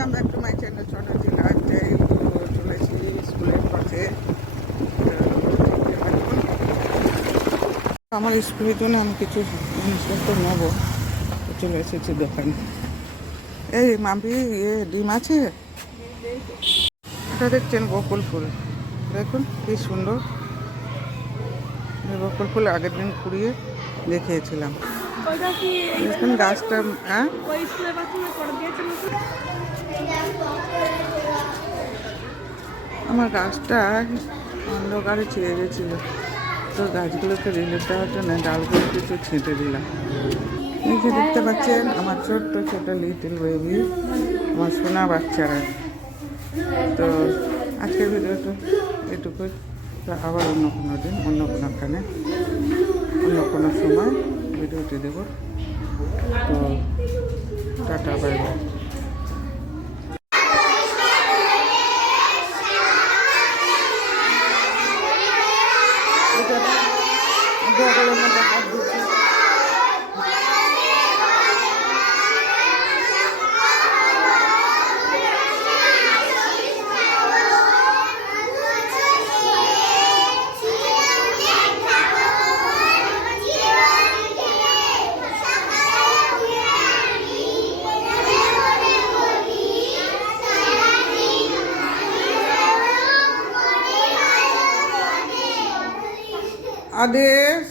Welcome back to my channel ছোটো lifestyle. চলে এসেছি স্কুলের পাশে। আমার স্কুলের জন্য আমি কিছু জিনিসপত্র নেবো, চলে এসেছি দোকানে। এই মাম্পি ডিম আছে? এটা দেখছেন বকুল ফুল, দেখুন কি সুন্দর। বকুল ফুল আগের দিন কুড়িয়ে দেখিয়েছিলাম। দেখুন গাছটা। হ্যাঁ, আমার গাছটা অন্ধকারে ছিঁড়ে গেছিলো, তো গাছগুলোকে রিলিফ দেওয়ার জন্য ডালগুলো কিছু ছেঁটে দিলাম। এই যে দেখতে পাচ্ছেন আমার ছোট্ট ছোট লিটল বেবি, আমার সোনা বাচ্চারা। তো আজকের ভিডিওটা এটুকুই। তো আবার অন্য কোনো দিন, অন্য কোনোখানে, অন্য কোনো সময় ভিডিওটি দেব। তো টাটা, বাই বাই। বগলের মধ্যে হাত দিচ্ছি। आदेश